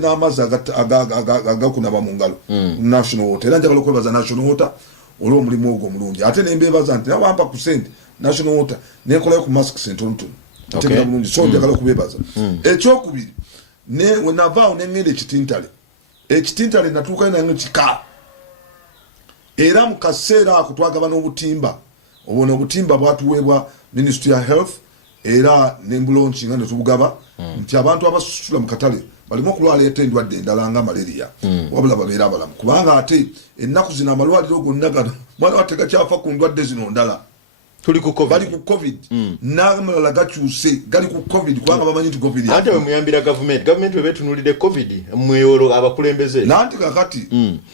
n'amazzi agakunaba mu ngalo national water era njagala okwebaza national water olw'omulimu ogwo omulungi ate nembeebaza nti nawampa ku sente national water nekolayo ku masks entonotono ategera mulungi so njagala okubeebaza ekyokubiri wenavaawo nengenda ekitintale natuukayo nange kika era mu kaseera ako twagaba n'obutimba obona obutimba bwatuweebwa ministry ya health era nembulonchi nga netubugaba nti abantu abasula mu katale balimu okulwaleeta endwadde endala nga malaria wabula babeera abalamu kubanga ate ennaku zino amalwaliro gonna gano mwana wategakyafa ku ndwadde zino ndala bali ku covid n'amalala gakyuse gali ku covid kubanga bamanyi nti covid ate bwemuyambira gavumenti webetunulidde covid mweyolo abakulembeze nanti kakati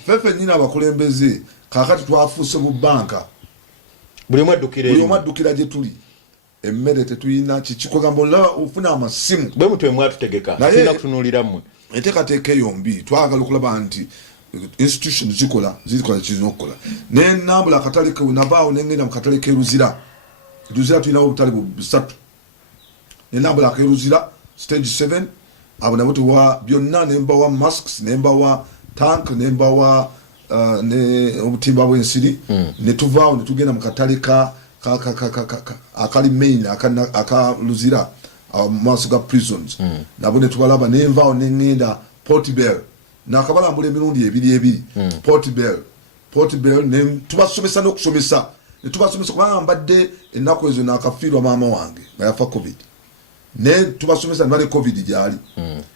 fefe nyina abakulembeze kakati twafuuse bu banka buli omwe addukira gye tuli emmere tetuyina kikigamba olaba ofuna amasimu bwe mutwe mwatutegeka sina kutunulira mmwe enteekateeka yombi twagala okulaba nti institution zikola kirina okukola nenambula akatale navaawo nengenda mu katale keruzira tulinawo obutale busatu nenambula akeruzira stage 7 abo nabo tuwa byonna nembawa masks nembawa tank nembawa obutimba bw'ensiri netuvaawo netugenda mu katale akali main akaluzira maaso ga prisons nabo netubalaba nenvaawo nengenda Portbell nakabalambula emirundi ebiri Portbell tubasomesa n'okusomesa netubasomesa kubanga mbadde ennaku ezo nakafiirwa maama wange nga yafa covid ne tubasomesa nibale covid gyali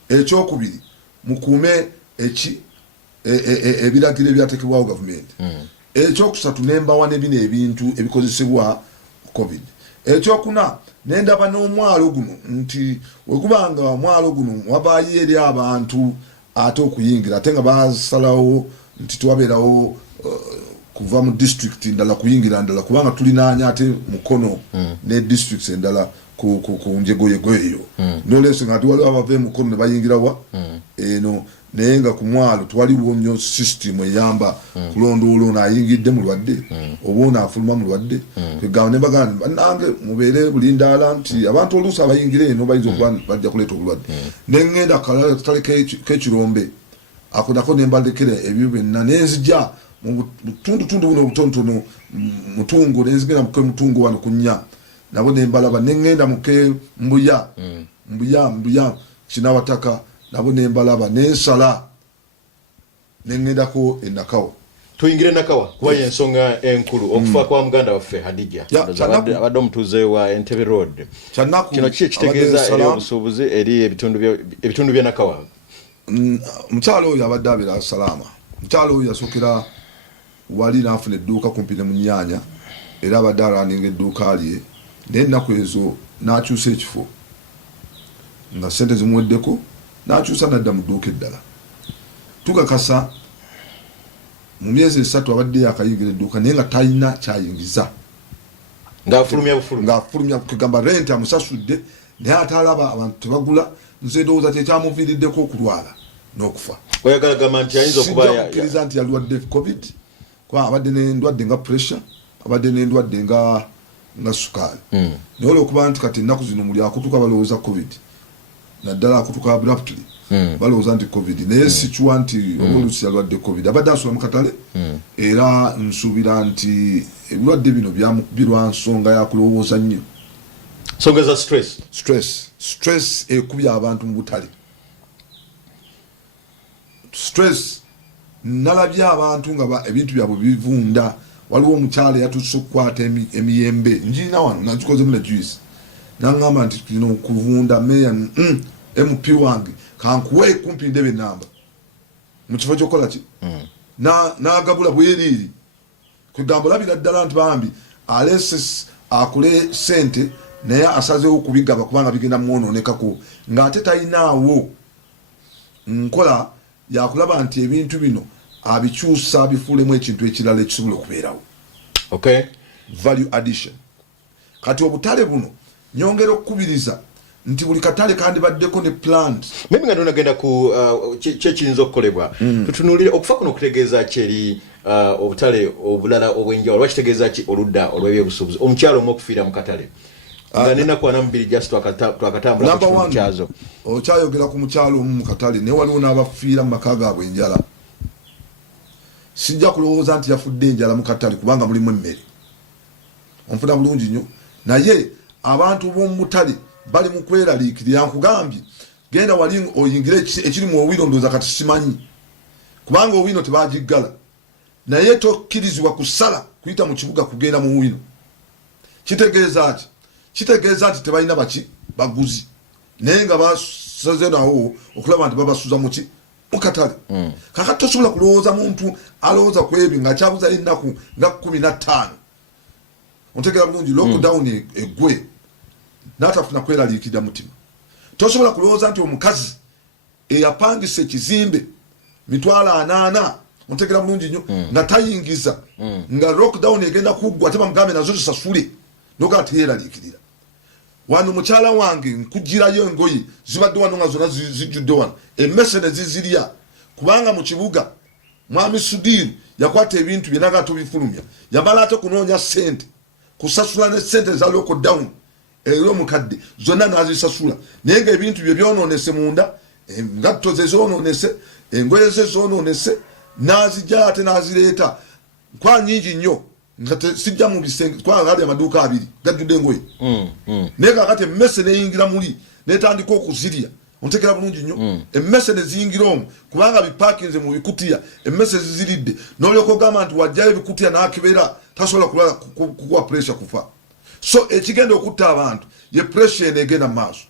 ekyokubiri mukuume ebiragiro ebyatekebwawo gavumenti ekyokusatu nembawa nebino ebintu ebikozesebwa covid ekyokuna nendaba n'omwalo guno nti wekubanga omwalo guno wabaayo eri abantu ate okuyingira ate nga basalawo nti twabeerawo kuva mu district ndala kuyingira ndala kubanga tulinaanya ate mukono ne districts endala ku njegoyegoyeyo noleso nga tuwaliwo abave mukono ne bayingirawa eno naye nga ku mwalo twaliwo nnyo system eyamba kulondoola ono ayingidde mulwadde oba ono afuluma mulwadde kwegamba ne bagamba bannange mubeere bulindaala nti abantu oluusi abayingire eno bayinza okuba bajja kuleeta obulwadde nengenda katale k'ekirombe ako nako nembalekera ebyo byonna nenzija mu butundutundu buno obutonotono mutungo nenzigenda muke mutungo wano ku nnya nabo nembalaba nengenda muke mbuya kinawataka nabo nembalaba nensala nengendako Nakawa tuyingire Nakawa kuba ensonga enkulu okufa kwa muganda waffe Hadija abadde omutuuze wa Entebbe Road kino kitegeeza eri obusuubuzi eri ebitundu bya Nakawa mukyalo oyo abadde abeera salama mukyalo oyo yasokera wali n'afuna edduuka kumpi ne mu nnyanya era abadde alaninga edduuka lye naye ennaku ezo n'akyusa ekifo nga sente zimuweddeko n'akyusa nadda mu dduuka eddala tukakasa mu myezi 3 abadde yakayingira edduuka naye nga talina kyayingiza ng'afulumya kugamba renti amusasudde naye ate alaba abantu tebagula nze ndowooza kyekyamuviiriddeko okulwala n'okufa oyagala gamba nti ayinza okuba kukkiriza nti yalwadde covid kuba abadde n'endwadde nga pressure abadde n'endwadde nga sukaali naye olwokuba nti kati ennaku zino muli akutuka balowooza covid naddala akutuka abruptly balowooza nti covid naye sikiwa nti oluusi yalwadde covid abadde asula mu katale era nsuubira nti ebirwadde bino birwa nsonga yakulowooza nnyo nsonga za stress ekubya abantu mu butale stress nalabye abantu nga ebintu byabwe bivunda waliwo omukyala yatuuse okukwata emiyembe njirina wano nakikozemu ne juice naŋŋamba nti kino kuvunda meya mp wange kankuwe kumpi ndebe namba mu kifo kyokukola ki n'agabula bweriri kwegamba olabira ddala nti bambi alese akule sente naye asazeewo kubigaba kubanga bigenda mwonoonekako ng'ate talinaawo nkola yakulaba nti ebintu bino abikyusa abifuulemu ekintu ekirala ekisobola okubeerawo value addition kati obutale buno nyongera okukubiriza nti buli katale kandibaddeko ne plant mimi nga tunagenda ku kyekiyinza okukolebwa tutunulire okufa kuno okutegeeza kyeri obutale obulala obwenjawulo lwakitegeeza ki oludda olw'ebyobusuubuzi omukyalo omu okufiira mu katale nganena kwa nambiri just twakatambula ku kyazo okyayogera ku mukyalo mu katale ne waliwo n'abafiira mu maka gaabwe enjala sijja kulowooza nti yafudde enjala mu katale kubanga mulimu emmere onfuna bulungi nnyo naye abantu b'omu mutale bali mu kweraliikirira nkugambye genda wali oyingire ekiri mu owino ndowooza kati simanyi kubanga owino tebagiggala naye tokkirizibwa kusala kuyita mu kibuga kugenda mu owino kitegeeza nti tebalina baki baguzi naye nga basaze nawo okulaba nti babasuza muki mukatale kakati tosobola kulowooza muntu alowooza ku ebyo nga kyabuza ennaku nga 15 ontegera bulungi lockdown egwe n'atafuna kweraliikirira mutima tosobola kulowooza nti omukazi eyapangisa ekizimbe mitwalo 8 ontegera bulungi nnyo nga tayingiza nga lockdown egenda kuggwa ate bamugambe nazo zisasule noga teyeraliikirira wano mukyala wange nkugirayo engoye zibadde wano nga zonna zijjudde wano emmese ne zizirya kubanga mu kibuga mwami Sudiru yakwata ebintu bye naga tubifulumya yamala ate kunoonya ssente kusasula ne ssente za lockdown ero mukadde zonna nazisasula naye nga ebintu bye byonoonese munda engatto ze zonoonese engoye ze zonoonese nazijja ate nazireeta kwa nyingi nnyo nga sijja mu bisenge kwa ngali amaduuka abiri gajjudde engoye naye kakati emmese neyingira muli netandika okuzirya ontekera bulungi nnyo emmese ne ziyingira omwo kubanga bipakinze mu bikutiya emmese ziziridde n'olyoka ogamba nti wajjayo ebikutiya n'akibera tasobola kulala kukuwa pressure kufa so ekigenda okutta abantu ye pressure eno egenda mu maaso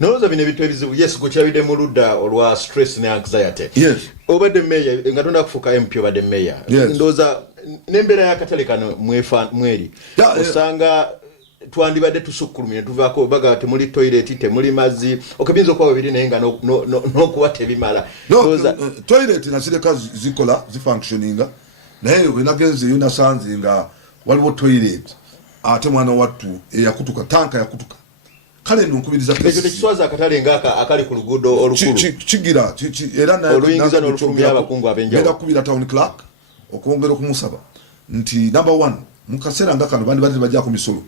noloza bino ebintu ebizibu yes kukyabidde mu ludda olwa stress ne anxiety yes obadde meya nga tonda kufuuka MP obadde meya ndowooza n'embeera y'akatale kano mweri osanga twandibadde tusukkulumye tuvaako baga temuli toilet temuli mazzi okebinza okuba bibiri naye nga n'okuba tebimala toilet nasireka zikola zifunctioninga naye wenagenzeyo nasanze nga waliwo toilet ate mwana wattu eyakutuka tanka yakutuka kale nkubiriza ekyo tekiswaza akatale nga akali ku luguudo olukulu kigira era oluyingiza n'olufulumya abakungu ab'enjawulo kubira town clerk okwongera okumusaba nti number 1 mu kaseera nga kano bandi bajjako misolo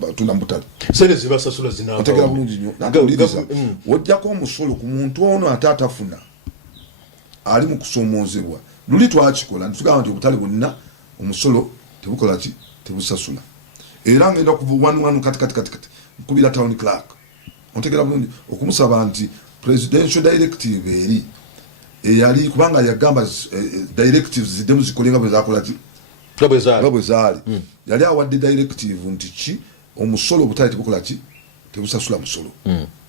batunda mubutale sente zibasasula zinaotegera bulungi nnyo nakawuliriza wojjako omusolo ku muntu ono ate atafuna ali mu kusomoozebwa luli twakikola ntitugamba nti obutale bwonna omusolo tebukola ki tebusasula era ngenda kuva wanu kati nkubira town clerk ontegera bulungi okumusaba nti presidential directive eri eyali kubanga yagamba directives ziddemu zikolenga bwe zakola ki bwe zaali yali awadde directive nti ki omusolo obutale tebukola ki tebusasula musolo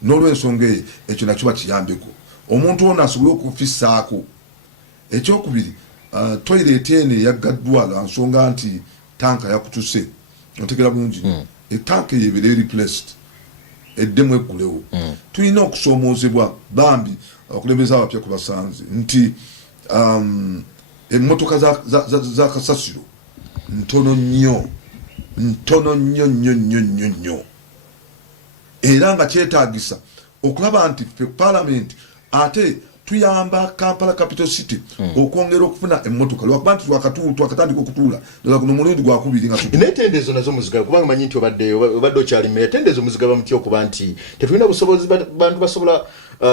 n'olwensonga eyo ekyo nakyo bakiyambeko omuntu ono asobole okufissaako ekyokubiri toilet eno eyaggaddwa lwa nsonga nti tanka yakutuse otegera bulungi etanka eyo ebeere replaced eddemu eggulewo tulina okusomoozebwa bambi okulembeza abapya ku basanze nti emmotoka za kasasiro ntono nnyo era nga kyetaagisa okulaba nti ffe parliament ate tuyamba Kampala capital city okwongera okufuna emmotoka lwakuba nti twakatandika okutuula ddala guno mulundi gwakubiri nga n'entendeezo nazo muzigaba kubanga manyi nti obadde okyali meya entendeezo muzigaba mutya okuba nti tetulina busobozi bantu basobola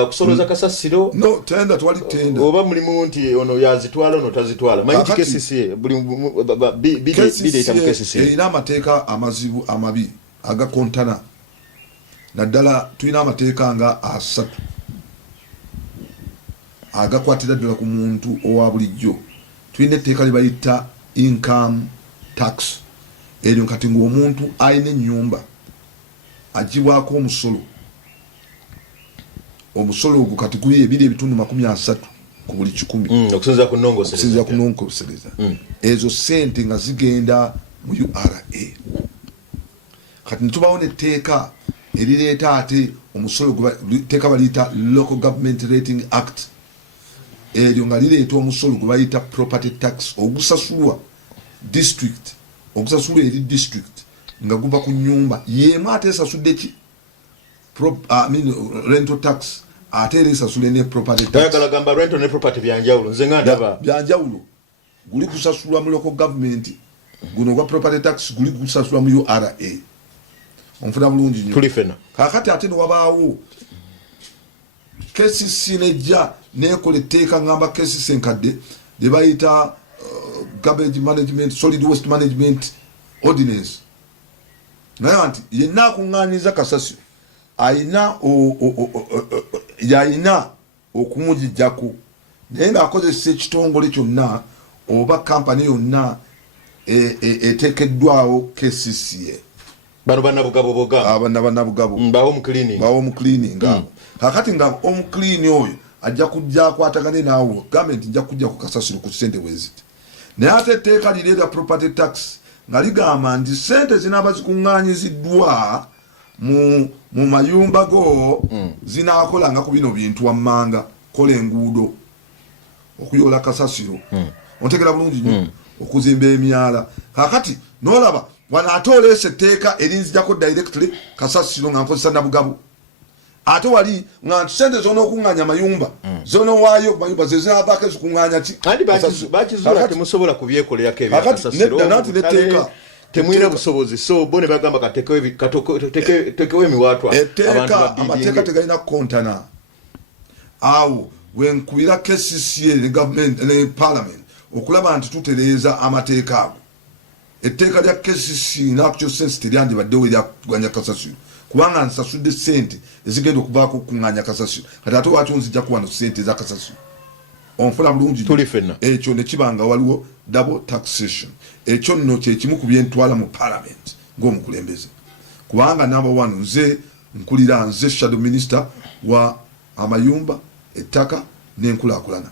kusoloza kasasiro no tenda twali tenda oba mulimu nti ono yazitwala ono tazitwala manyi nti KCCA bideeta mu KCCA erina amateeka amazibu amabi agakontana naddala tulina amateeka nga 3 agakwatira ddala ku muntu owa bulijjo tulina etteeka lye bayita income tax eryo kati ng'omuntu alina ennyumba agibwako omusolo ogwo kati guli 2.30 ku buli 100 okusinziira ku nnongosereza ezo sente nga zigenda mu URA kati nitubawo netteeka erireeta ate omusolo teeka baliyita Local Government Rating Act eryo nga lireeta omusolo gwe bayita property tax ogusasulwa district ogusasulwa eri district nga guva ku nyumba yemu ate esasudde ki rental tax ate era esasule ne property tax gamba rental ne property byanjawulo nze nga ndaba byanjawulo guli kusasulwa mu local government guno gwa property tax guli kusasulwa mu URA onfuna bulungi nnyo tulifena kakati ate wabaawo KCC nejja nekola etteeka ngamba KCC enkadde lye bayita garbage management solid waste management ordinance naye nti yenna akuŋŋaanyiza kasasiro yayina okumugijjako naye ng'akozesa ekitongole kyonna oba kampani yonna eteekeddwawo KCCA bano bannabugabo mbawo mu cleaning abo kakati nga omuclean oyo ajja kujja akwatagane naawe gavumenti nja kujja ku kasasiro ku ssente bweziti naye ate etteeka lireeta property tax nga ligamba nti ssente zinaaba zikuŋŋaanyiziddwa mu mayumba go zinaakolanga ku bino bintu wammanga kola enguudo okuyoola kasasiro ontegera bulungi nnyo okuzimba emyala kakati n'olaba wano ate oleesa etteeka erinzijako directly kasasiro nga nkozesa nabugabo ate wali nga sente zona okuŋŋaanya mayumba zona waayo mayumba zezinaavaako ezikuŋŋaanya ki bakizuula temusobola kubyekolerako ebyakasasiro temwina busobozi so bo ne bagamba katekewo emiwaatwa amateeka tegalina kontana awo wenkubira KCCA ne government ne parliament okulaba nti tutereeza amateeka ago etteeka lya KCC nakyo sense teryandibaddewo eryakuganya kasasiro kubanga nsasudde ssente ezigenda okuvaako okuŋŋaanya kasasiro kati ate lwaki nzijja kuwano ssente eza kasasiro onfuna bulungi ekyo ne kibanga waliwo double taxation ekyo nno kyekimu ku byentwala mu parliament ng'omukulembeze kubanga number 1 nze nkulira nze shadow minister wa amayumba ettaka n'enkulaakulana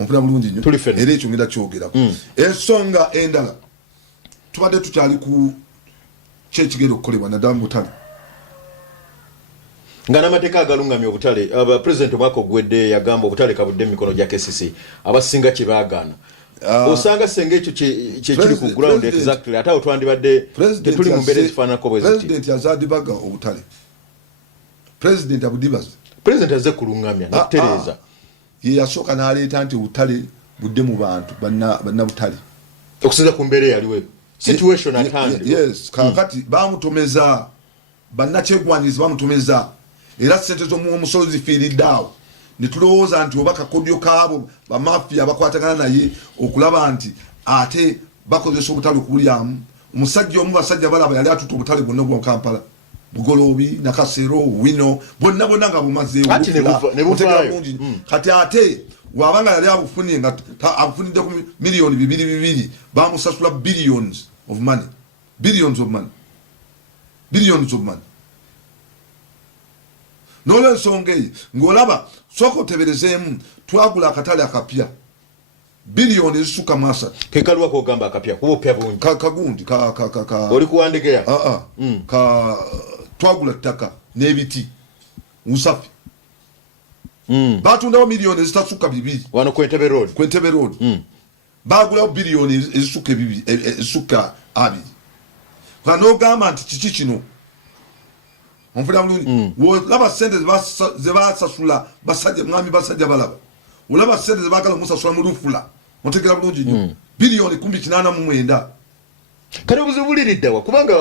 onfuna bulungi nnyo era ekyo ngenda kyogerako ensonga endala tubadde tukyali ku kyekigenda okukolebwa naddala mu butale nga n'amateeka agalungamya obutale pulezidenti omwaka ogwedde yagamba obutale kabudde mu mikono gya KCC abasinga kye baagaana osanga senga ekyo kyekiri ku ground exactly ate awo twandibadde tetuli mu mbeera ezifaananako bwe ziti pulezidenti azaadibaga obutale pulezidenti abudibaza pulezidenti azze kulungamya nakutereeza ye yasooka n'aleeta nti obutale budde mu bantu bannabutale okusinza ku mbeera eyaliwo situation at hand yes kakati bamutomeza bannakyegwanyiza bamutomeza era ssente z'omusolo zifiiridde awo ne tulowooza nti oba kakodyo kaabo bamafiya bakwatagana naye okulaba nti ate bakozesa obutale okubulyamu omusajja omu basajja balaba yali atuta obutale bwonna bwa Kampala Bugolobi Nakasero Wino bonna nga bumazeewo kati ate wabanga yali abufunye nga abufunidde ku miliyoni 2 bamusasula billions of money n'olwensonga eyo ng'olaba sooka oteberezeemu twagula akatale akapya biliyoni ezisukka mu 3 kekaluwa kogamba akapya kuba opya bungi kagundi oli kuwandigeya twagula ttaka n'ebiti Usafi batundawo miliyoni ezitasukka 2 wano Kwentebe road bagulawo biliyoni ezisukka 2 kanogamba nti kiki kino onfuna mulungi olaba ssente zebasasula mwami basajja balaba olaba ssente zebagala omusasula mu lufula ontegera bulungi nnyo biliyoni 89 kale obuzibuliriddewa kubanga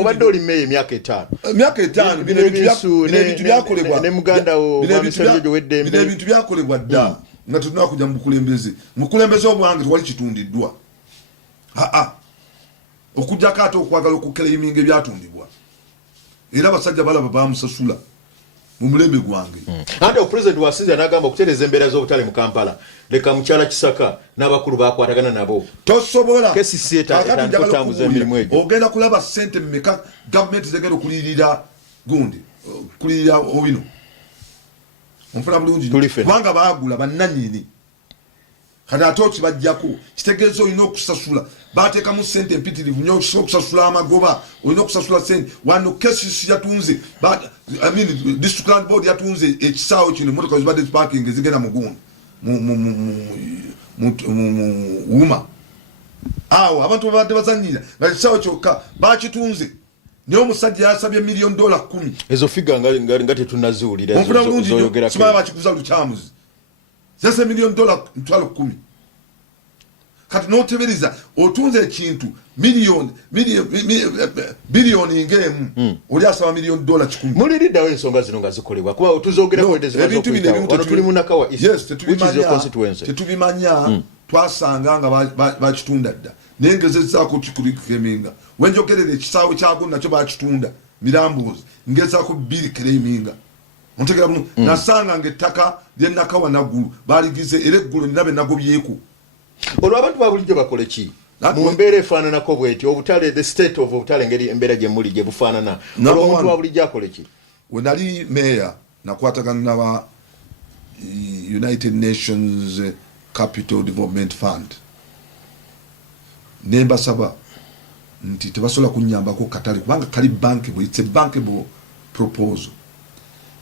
obadde oli meeyo emyaka 5 bino ebintu byakolebwa ne muganda wo Mamisolyo weddembe bino ebintu byakolebwa dda nga tetulina kujja mu bukulembeze obwange tewali kitundiddwa okujjako ate okwagala okukleiminga ebyatundibwa era basajja balaba bamusasula mu mulembe gwange ate opulezidenti wasinza n'agamba okutereeza embeera z'obutale mu Kampala leka mukyala Kisaka n'abakulu bakwatagana nabo tosobola kutambuza emirimu egyo ogenda kulaba ssente mmeka gavumenti zegenda okulirira kulirira obino onfuna bulungi kubanga baagula bannanyini kati ate okibajjako kitegeeza olina okusasula bateekamu ssente empitirivu nyo okusasula amagoba olina okusasula ssente wano KCC yatunze district land board yatunze ekisaawo kino emotoka zibadde ziparking ezigenda mu gundi wuma awo abantu babadde bazanyira nga ekisaawo kyokka bakitunze naye omusajja yasabye $1,000,000 ezo figa nga tetunaziwulira zoyogerako simala bakikuza lukyamuzi zase $1,000,010 kati notebereza otunze ekintu biliyoni ngemu oli asaba $1,000,000 muliriddawo ensonga zino nga zikolebwa kuba tuzogerako ebintu bino tuli mu Nakawa tetubimanya twasanga nga bakitunda dda naye ngezezaako kikulikireminga wenjogerera ekisaawe kyago nakyo bakitunda mirambuzi ngezaako birikreminga ontegera buno nasanga ng'ettaka lye Nakawa naggulu baligize era eggulo nina benagobyeku olwo abantu babulijjo bakole ki mu mbeera efaananako bweti obutale the state of obutale ngeri embeera gye muli gye bufaanana olwo omuntu wabulijjo akole ki we nali meya nakwatagana naba United Nations Capital Development Fund nembasaba nti tebasobola kunnyambako katale kubanga kali bankable, it's a bankable proposal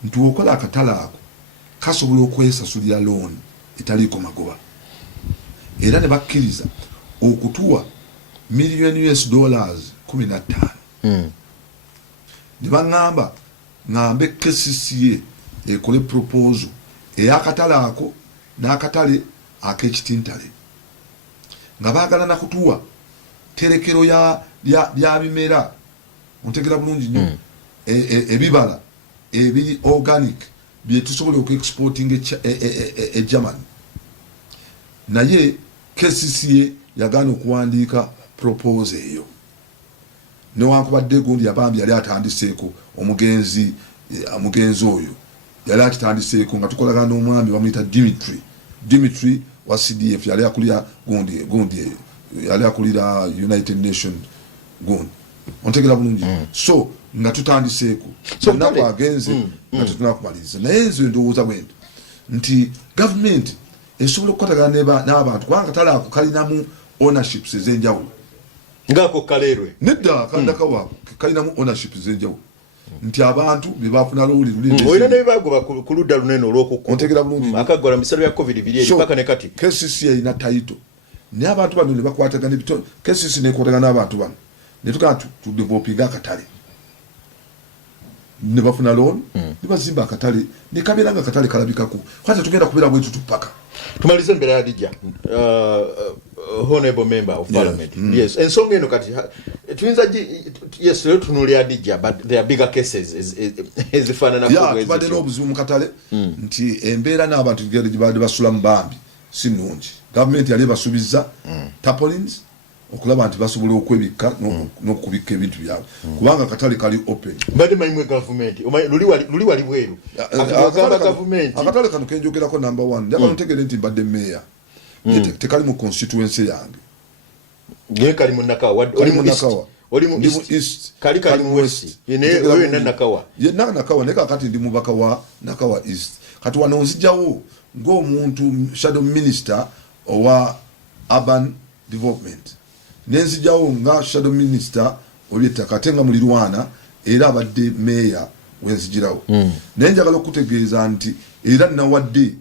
nti okola akatale ako kasobola okwesasulira loan etaliiko magoba era ne bakkiriza okutuwa $1,000,000 ne baŋŋamba ŋŋambe KCCA ekole proposal ey'akatale ako n'akatale ak'ekitintale nga baagala nakutuwa terekero ya bimera ontegera bulungi nnyo ebibala ebiri organic byetusobola okuexporting e Germany naye KCCA yagaana okuwandiika proposal eyo newankubadde gundi yabambi yali atandiseeko omugenzi oyo yali akitandiseeko nga tukolagana n'omwami bamuyita Dimitri wa CDF yali akulira gundi yali akulira United Nations gundi ontegera bulungi so nga tutandiseeko naku agenze nga tetunakumaliriza naye nze ndowooza bwenti nti gavumenti esobola okukwatagana n'abantu kubanga katale ako kalinamu ownerships ez'enjawulo ngako kalerwe nedda Nakawa kalinamu ownerships ez'enjawulo nti abantu bebafuna luli oyina nebibagoba ku ludda lunene olw'okuontegera bulungi akagola misalo bya covid biri paka ne kati KCCA erina title naye abantu bano ne bakwatagana ebitono KCCA nekwatagana n'abantu bano ne tugaa tudevelopinga akatale ne bafuna loan ne bazimba akatale ne kabeera nga akatale kalabikako kati tugenda kubeera bwetu tupaka tumalize mbere ya Dija honorable member of parliament yes ensonga eno kati tuyinza yes lero tunulya Dija but there are bigger cases ezifaanana tubadde n'obuzibu mu katale nti embeera n'abantu gye badde basula mu bambi si nnungi gavumenti yali basuubiza tapolins okulaba nti basobola okwebikka n'okubikka ebintu byabwe kubanga akatale kali open mbadde mayimwe gavumenti luli wali bweru akatale kano kenjogerako number 1 njagala ntegere nti mbadde meya tekali mu constituency yange ye kali mu Nakawa oli mu east kali mu west oyo na Nakawa ye Nakawa ne kakati ndi mubaka wa Nakawa east kati wano nzijjawo ng'omuntu shadow minister owa urban development nenzijjawo nga shadow minister olyettaka ate nga mulirwana era abadde meya wenzijirawo naye njagala okutegeeza nti era nawadde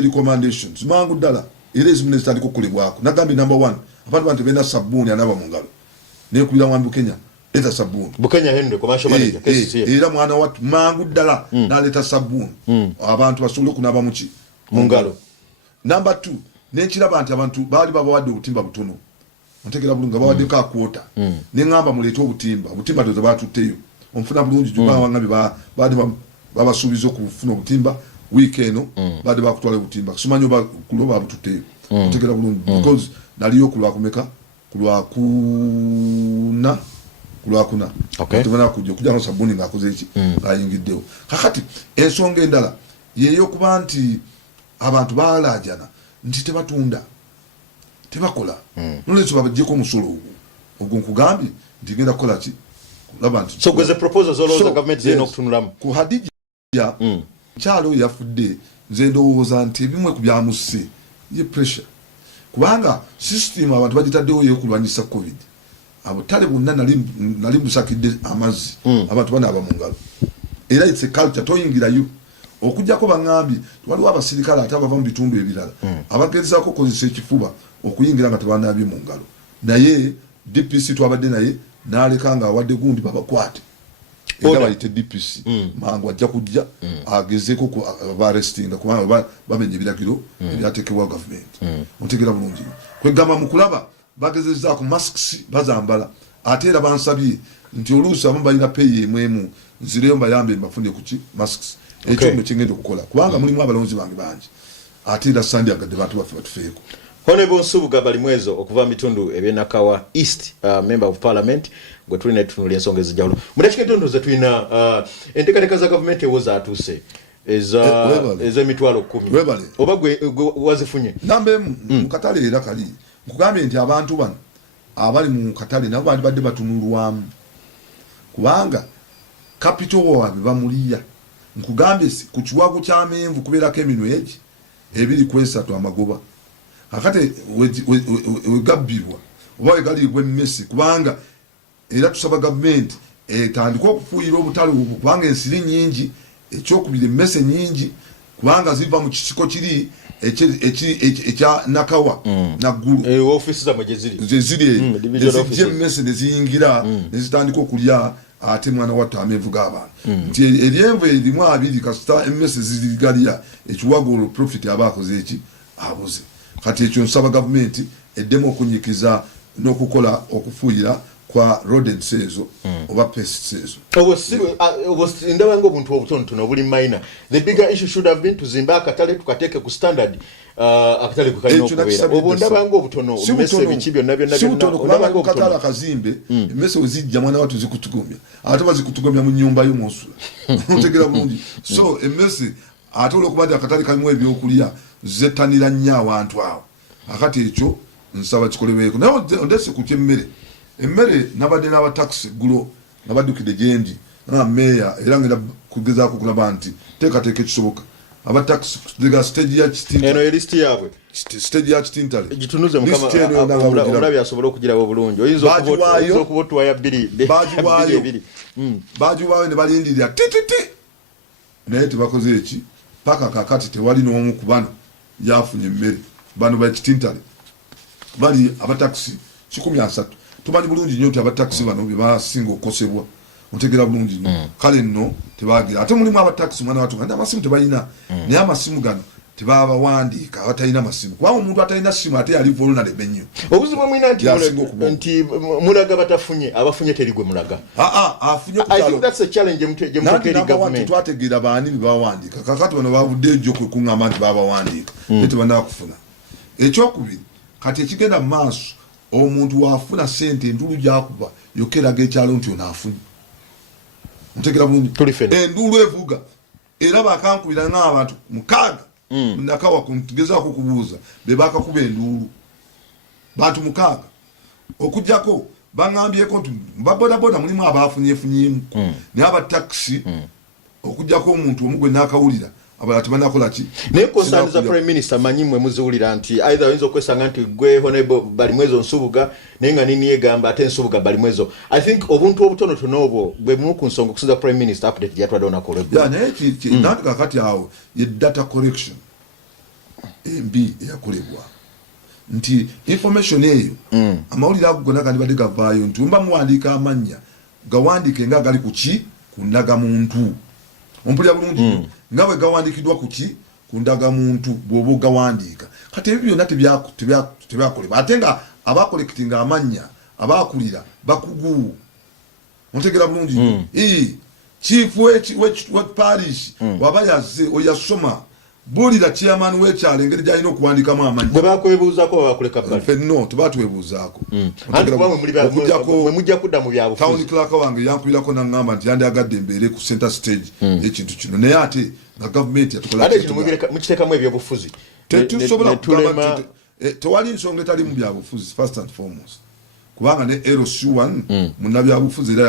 recommendations mangu ddala era ezimu nezitandika okukolebwako nagambye number 1 abantu bantu bena sabbuuni anaba mu ngalo nekubira wambi Bukenya leta sabbuuni Bukenya Henry commercial manager era mwana watu mangu ddala naleta sabbuuni abantu basobole okunaaba muki mu ngalo number 2 nekiraba nti abantu baali babawadde obutimba butono ontegera bulungi bawaddeko akwota neŋŋamba muleete obutimba toza batutteyo onfuna bulungi jubawangabi baadde babasuubiza okufuna obutimba wiiki eno baadde bakutwala obutimba simanyi oba kulo babututteyo ontegera bulungi because naliyo ku lwakumeka ku lwakuna tebana kujja okujja sabbuuni ng'akoze eki ng'ayingiddewo kakati ensonga endala yeeyo okuba nti abantu baalajana nti tebatunda tebakola nolwekyo babaggyeko omusolo ogwo nkugambye nti genda kukola ki kulaba nti so kweze proposals olowooza gavumenti zirina okutunulamu ku Hadija mukyalo oyo yafudde nze ndowooza nti ebimwe ku byamusse ye pressure kubanga system abantu bagitaddewo y'okulwanyisa covid abutale bonna nali mbusakidde amazzi abantu banaaba mu ngalo era it's a culture toyingirayo okujjako baŋŋambi waliwo abasirikale ate abava mu bitundu ebirala abagezaako okukozesa ekifuba okuyingira nga tebanaabye mu ngalo naye DPC twabadde naye n'aleka nga awadde gundi babakwate era bayite DPC mangu ajja kujja agezeko ku arrestinga kubanga bamenye ebiragiro ebyateekebwa government otegera bulungi kwegamba mu kulaba bagezezza ku masks bazambala ate era bansabye nti oluusi abamu balina peyi emwemu nzireyo mbayambe mbafune kuki masks ekyo mwe kingenda okukola kubanga mulimu abalonzi bange bangi ate era sandi agadde bantu baffe batufeeko. Honorable Nsubuga Balimwezo okuva mitundu eby'Nakawa East member of parliament gwe tulina tutunulya ensonga ezijawulo mudakika entondo ze tulina enteekateeka za gavumenti ewoza atuuse ez'emitwalo 10 oba gwe wazifunye nambe mu katale era kali nkugambye nti abantu bano abali mu katale nabo badde batunulwamu kubanga capital waabwe bamuliya nkugambye ku kiwago ky'amenvu kubeerako eminwe egi ebiri kwesatu amagoba akate wegabbirwa oba wegalibwa emmesi kubanga era tusaba gavumenti etandika okufuuyira obutale obwo kubanga ensiri nyingi ekyokubiri emmese nyingi kubanga ziva mu kisiko kiri ekya Nakawa naggulu ofisi zamwe gyeziri ezijja emmese neziyingira nezitandika okulya ate mwana wattu amenvu g'abantu nti eryenvu erimu abiri kasita emmese zirigalya ekiwago profit aba akoze eki abuze kati ekyo nsaba gavumenti eddemu okunyikiza n'okukola okufuuyira kwa rodents ezo oba pests ezo ndaba ng'obuntu obutonotono obuli minor. The bigger issue should have been tuzimba akatale tukateeke ku standard akatale kukalina okubeera obwo ndaba ng'obutono mmese biki byonna kubanga katale akazimbe emmese wezijja mwana wattu zikutugomya ate bazikutugomya mu nnyumba yo mwosula otegera bulungi so emmese ate olwokuba nti akatale kalimu ebyokulya zettanira nnyo awantu awo akati ekyo nsaba kikolebweko naye ondese ku kyemmere emmere nabadde n'abataxi eggulo nabaddukidde gyendi meeya era ngenda kugezaako kulaba nti teekateeka ekisoboka abataxi kutega stage ya eno listi yaabwe stage ya kitintale gitunuze mukama omulabi asobola okugirawo bulungi oyinza okuba otuwaya bbiri bagiwaayo ne balindirira tititi naye tebakoze eki paka kakati tewali n'omu ku bano yafunye emmere bano bakitintale bali abataxi 13 tumanyi bulungi nnyo nti abataxi bano bye basinga okukosebwa otegera bulungi nnyo kale nno tebagira ate mulimu abataxi mwana wattu kandi amasimu tebalina naye amasimu gano tebabawandiika abatalina masimu kubanga omuntu atalina simu ate yali vulnerable nnyo obuzibu mwina nti mulaga batafunye abafunye teri gwe mulaga afunye I think that's a challenge muteri government twategeera baani bebawandiika kakati bano bavudde ejjo kwekuŋŋamba nti babawandiika tebanaba kufuna ekyokubiri kati ekigenda mu maaso omuntu wafuna sente endulu gyakuba yokeraga ekyalo nti onaafunye ntegera bulungi endulu evuga era bakankubira n'abantu 6 Nakawa kugezaako kubuuza be bakakuba endulu bantu 6 okujjako baŋŋambyeko nti babodaboda mulimu abaafunyefunyemu naye abataxi okujjako omuntu omu gwe naakawulira abalala tebanakola ki naye concern za prime minister manyi mwe muziwulira nti either oyinza okwesanga nti gwe Honorable Balimwezo Nsubuga naye nga nini yegamba ate Nsubuga Balimwezo I think obuntu obutonotono obwo bwe bumu ku nsonga okusinza prime minister update gyatwadde onako olw'eggulu naye nanti kakati awo ye data correction embi eyakolebwa nti information eyo amawulire ago gonna gandi badde gavaayo nti mba muwandiika amannya gawandiike nga gali kuki ku ndagamuntu ompulira bulungi nga bwe gawandiikiddwa kuki ku ndagamuntu bw'oba ogawandiika kati ebyo byonna tebyakolebwa ate nga abakolekitinga amannya abaakulira bakugu ontegera bulungi chief w'eparish waba yazze oyasoma bulira chairman w'ekyalo engeri gyalina okuwandikamu amannya bwe bakwebuuzaako babakuleka bbali fenno tebatwebuuzaako mujja kudda mu byabufuzi town clerk wange yankubirako naŋŋamba nti yandiyagadde embeere ku center stage ekintu kino naye ate nga gavumenti mukiteekamu ebyobufuzi tetusobola kugamba tewali nsonga etali mu byabufuzi first and foremost kubanga ne LC1 munnabyabufuzi era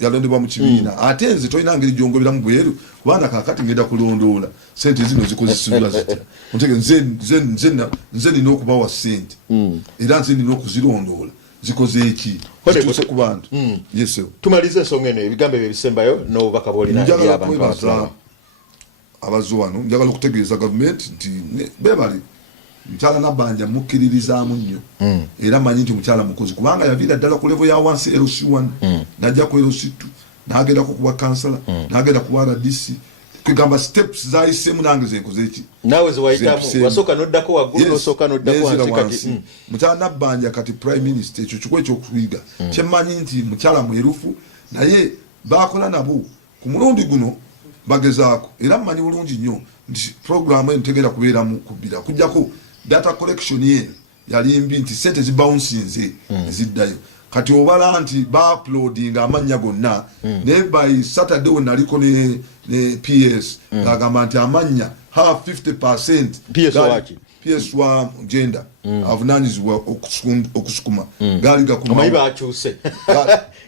yalondebwa mu kibiina ate nze tolina ngeri gyongoberamu bweru kubanga kakati ngenda kulondoola sente zino zikozesebwa zitya ntege nze nina okubawa sente era nze nina okuzirondoola zikoze eki zituuse ku bantu tumalize ensonga eno ebigambo ebyo ebisembayo n'obubaka bwolina eri abantu abazo wano njagala okutegeeza gavumenti nti bebali mukyala Nabbanja mukkiririzaamu nnyo era manyi nti mukyala mukozi kubanga yaviira ddala ku level ya wansi LC1 najja ku LC2 n'agenda kuba kansala n'agenda kuba RDC kugamba steps zayisemu nange zenkoze eki nawe ziwayitamu wasooka noddako waggulu n'osooka noddako wansi kati mukyala Nabbanja kati prime minister ekyo kikwe ekyokuyiga kyemmanyi nti mukyala mwerufu naye bakola nabo ku mulundi guno bagezaako era mmanyi bulungi nnyo nti programu entegera kubeeramu kubbira kujjako data collection ye yalimbi nti sente zibouncinze eziddayo kati obala nti ba-uploadinga amanya gonna naye by Saturday we naliko ne PS ngagamba nti amanya half 50% PS wa gender avunanyizibwa okusukuma gaali gakumaomayi bakyuse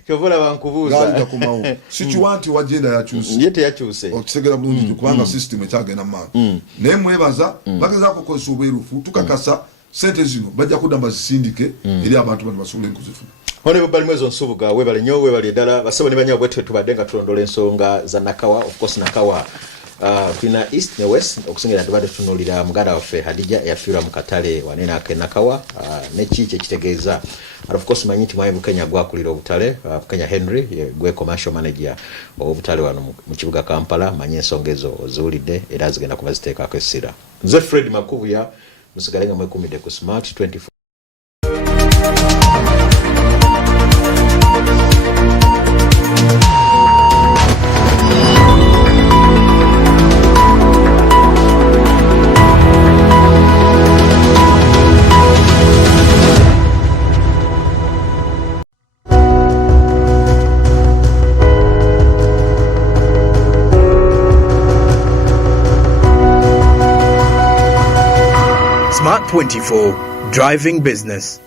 kyovola bankubuuza gaali gakumawo sikiwa nti wa gender yakyuse ye teyakyuse okisegera bulungi kubanga system ekyagenda maaso naye mwebaza bagezaako kukozesa obwerufu tukakasa sente zino bajja kudda bazisindike eri abantu bano basobole nkuzifuna Hone bali mwezo nsubuga webale nyo webale dala basaba nibanya bwetwe tubaddenga tulondola ensonga za Nakawa of course Nakawa fina east ne west okusingira tubadde tunulira muganda waffe Hadija yafiira mu katale wanena ake Nakawa nekiche kitegeeza of course manyiti mwaye Bukenya gwakulira obutale Bukenya Henry gwe commercial manager obutale wano mu kibuga Kampala manye ensonga ezo zuulidde era zigenda kubaziteeka kwesira nze Fred Makubuya musigalenga mwekumide ku Smart 2424 Driving Business.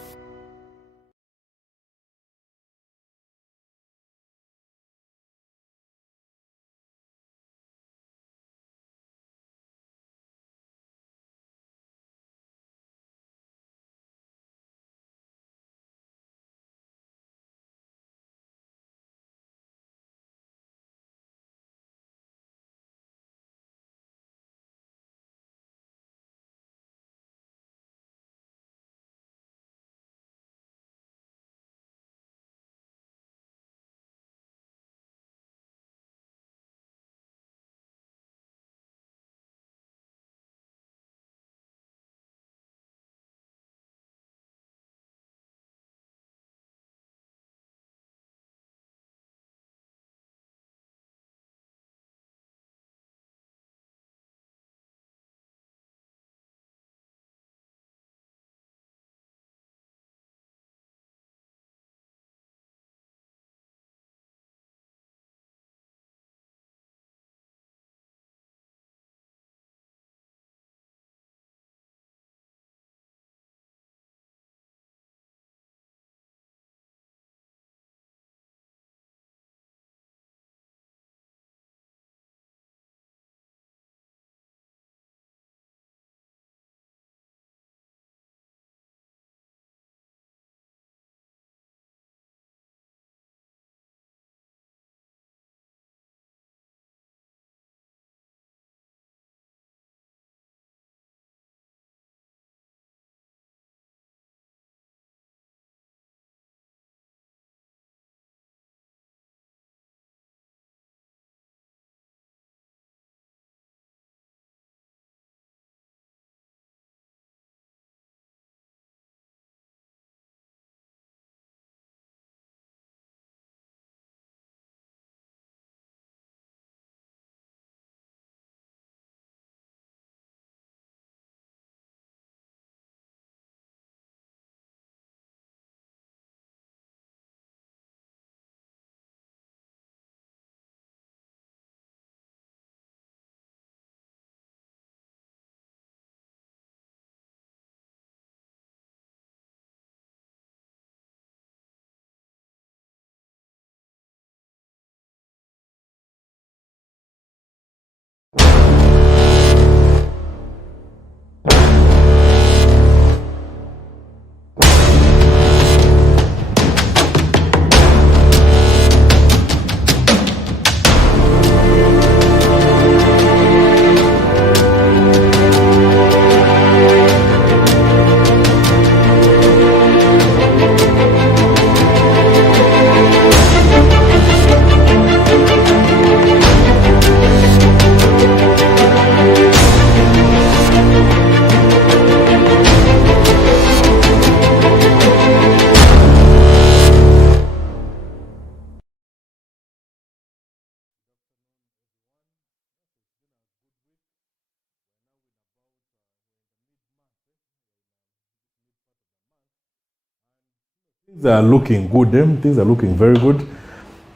Things are looking good. Things are looking very good.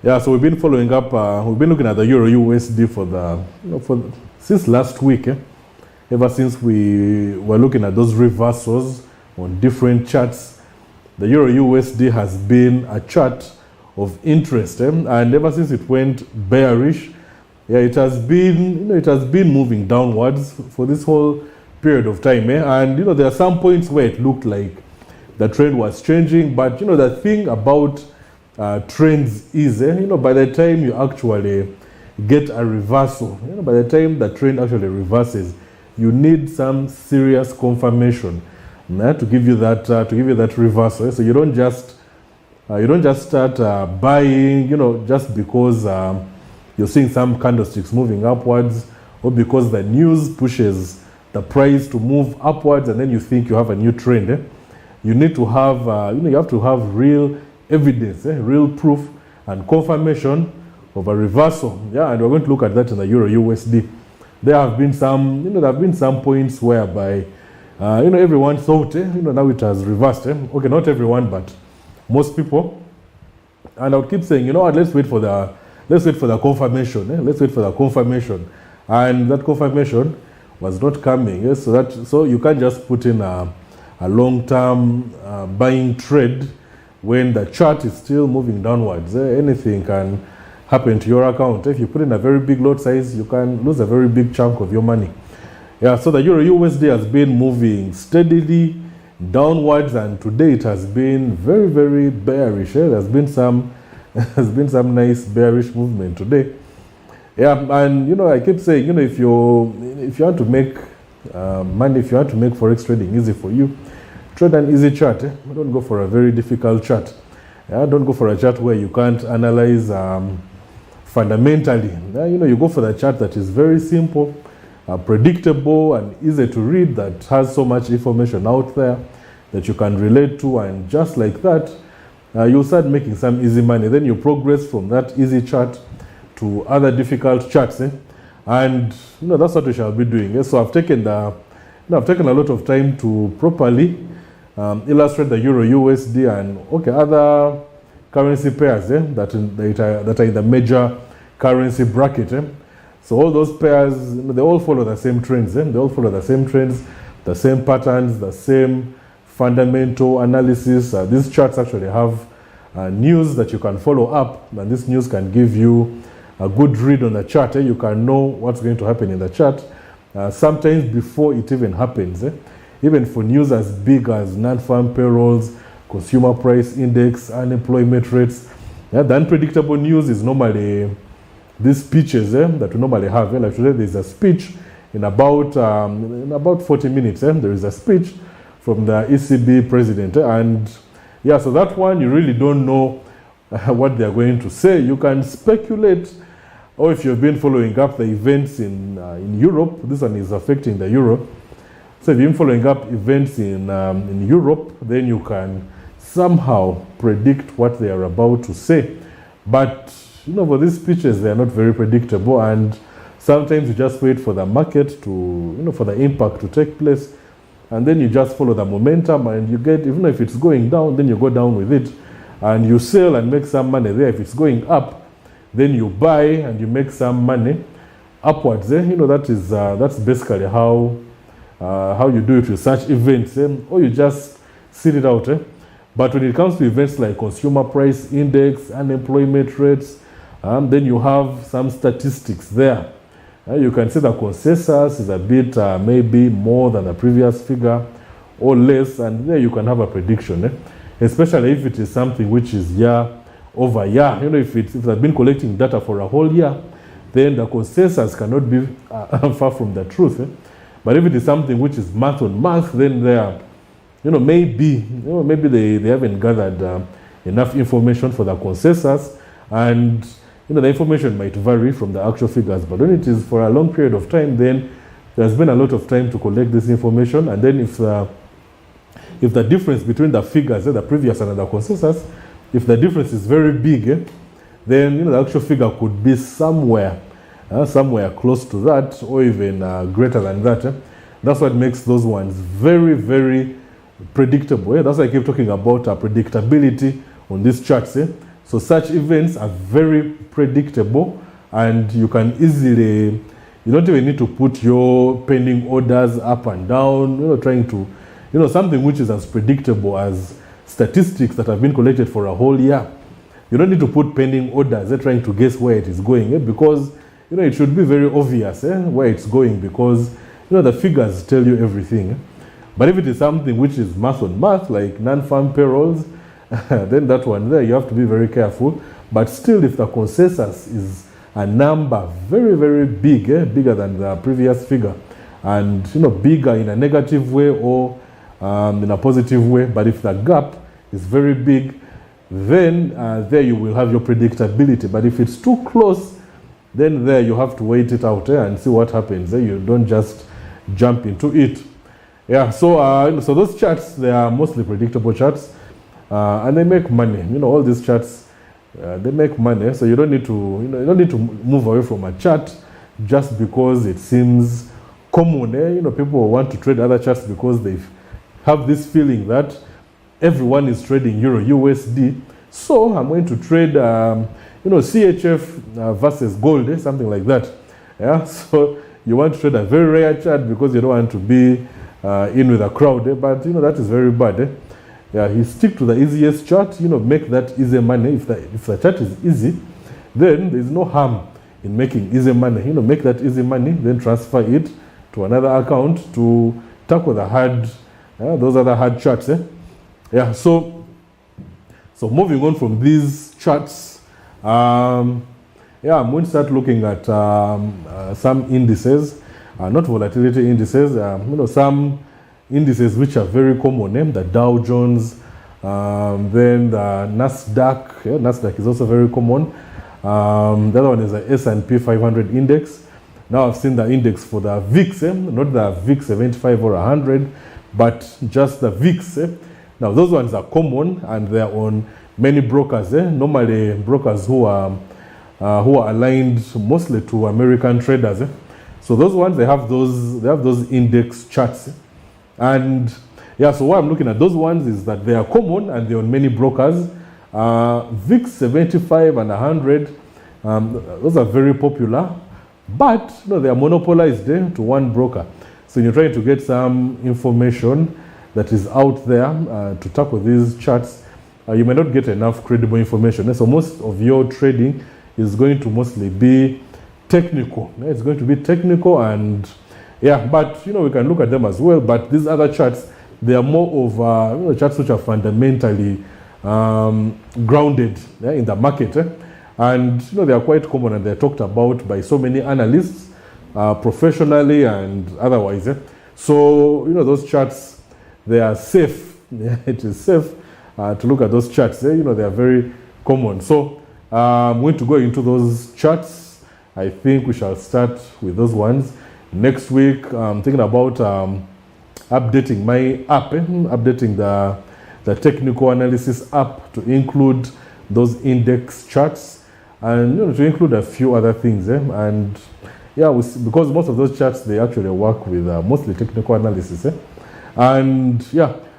Yeah, so we've been following up. We've been looking at the Euro USD since last week. Ever since we were looking at those reversals on different charts, the Euro USD has been a chart of interest, and ever since it went bearish, yeah, it has been moving downwards for this whole period of time. And there are some points where it looked like the trend was changing, but the thing about trends is, by the time you actually get a reversal, by the time the trend actually reverses, you need some serious confirmation to give you that reversal. So you don't just start buying, just because you're seeing some candlesticks moving upwards, or because the news pushes the price to move upwards, and then you think you have a new trend. You need to have, you have to have real evidence, real proof and confirmation of a reversal. Yeah, and we're going to look at that in the Euro USD. There have been some points whereby, everyone thought, now it has reversed. Okay, not everyone, but most people. And I would keep saying, let's wait for the confirmation. Let's wait for the confirmation. And that confirmation was not coming. So you can't just put in a long-term buying trade when the chart is still moving downwards. Anything can happen to your account. If you put in a very big lot size, you can lose a very big chunk of your money. Yeah, so the Euro USD has been moving steadily downwards, and today it has been very, very bearish. There's been some nice bearish movement today. Yeah, and I keep saying, if you want to make money, if you want to make forex trading easy for you, trade an easy chart. Don't go for a very difficult chart. Don't go for a chart where you can't analyze fundamentally. You go for the chart that is very simple, predictable, and easy to read, that has so much information out there that you can relate to, and just like that, you'll start making some easy money. Then you progress from that easy chart to other difficult charts, and that's what we shall be doing. So I've taken a lot of time to properly illustrate the Euro USD and other currency pairs that are in the major currency bracket. So all those pairs, they all follow the same trends. They all follow the same trends, the same patterns, the same fundamental analysis. These charts actually have news that you can follow up, and this news can give you a good read on the chart. You can know what's going to happen in the chart sometimes before it even happens. Even for news as big as non-farm payrolls, consumer price index, unemployment rates. The unpredictable news is normally these speeches that we normally have. Like today, there's a speech in about 40 minutes. There is a speech from the ECB president, and so that one you really don't know what they are going to say. You can speculate, or if you've been following up the events in Europe, this one is affecting the euro. So if you've been following up events in Europe, then you can somehow predict what they are about to say. But for these speeches, they are not very predictable, and sometimes you just wait for the market to, for the impact to take place, and then you just follow the momentum, and you get, even if it's going down, then you go down with it, and you sell and make some money there. If it's going up, then you buy and you make some money upwards. That's basically how you do it with such events, or you just sit it out. But when it comes to events like consumer price index, unemployment rates, then you have some statistics there. You can see the consensus is a bit maybe more than the previous figure or less, and there you can have a prediction, especially if it is something which is year over year. If they've been collecting data for a whole year, then the consensus cannot be far from the truth. But if it is something which is month on month, then there, maybe they haven't gathered enough information for the consensus, and the information might vary from the actual figures. But when it is for a long period of time, then there's been a lot of time to collect this information, and then if the difference between the figures, the previous and the consensus, if the difference is very big, then the actual figure could be somewhere close to that, or even greater than that. That's what makes those ones very, very predictable. That's why I keep talking about predictability on these charts. So such events are very predictable, and you can easily, you don't even need to put your pending orders up and down, trying to, something which is as predictable as statistics that have been collected for a whole year. You don't need to put pending orders trying to guess where it is going, because it should be very obvious where it's going, because the figures tell you everything. But if it is something which is math on math, like non-farm payrolls, then that one there you have to be very careful. But still, if the consensus is a number very, very big, bigger than the previous figure, and bigger in a negative way or in a positive way, but if the gap is very big, then there you will have your predictability. But if it's too close, then there you have to wait it out and see what happens. You don't just jump into it. Yeah, so so those charts, they are mostly predictable charts, and they make money. All these charts, they make money. So you don't need to you don't need to move away from a chart just because it seems common. People want to trade other charts because they have this feeling that everyone is trading Euro USD. So I'm going to trade CHF versus gold, something like that. Yeah, so you want to trade a very rare chart because you don't want to be in with a crowd, but that is very bad. Yeah, you stick to the easiest chart, make that easy money. If the chart is easy, then there's no harm in making easy money. Make that easy money, then transfer it to another account to tackle the hard, those other hard charts. Yeah, so moving on from these charts, I'm going to start looking at some indices. Not volatility indices, some indices which are very common, the Dow Jones, then the Nasdaq. Nasdaq is also very common. The other one is the S&P 500 index. Now I've seen the index for the VIX, not the VIX 75 or 100, but just the VIX. Now those ones are common and they're on many brokers. Normally brokers who are aligned mostly to American traders. So those ones, they have those index charts. And yeah, so what I'm looking at those ones is that they are common and they're on many brokers. VIX 75 and 100, those are very popular, but they are monopolized to one broker. So you're trying to get some information that is out there to tackle these charts. You may not get enough credible information. So most of your trading is going to mostly be technical. It's going to be technical, and but we can look at them as well. But these other charts, they are more of charts which are fundamentally grounded in the market, and they are quite common and they're talked about by so many analysts, professionally and otherwise. So those charts, they are safe. It is safe to look at those charts. They are very common. So I'm going to go into those charts. I think we shall start with those ones. Next week, I'm thinking about updating my app, updating the technical analysis app to include those index charts and to include a few other things. And because most of those charts, they actually work with mostly technical analysis. And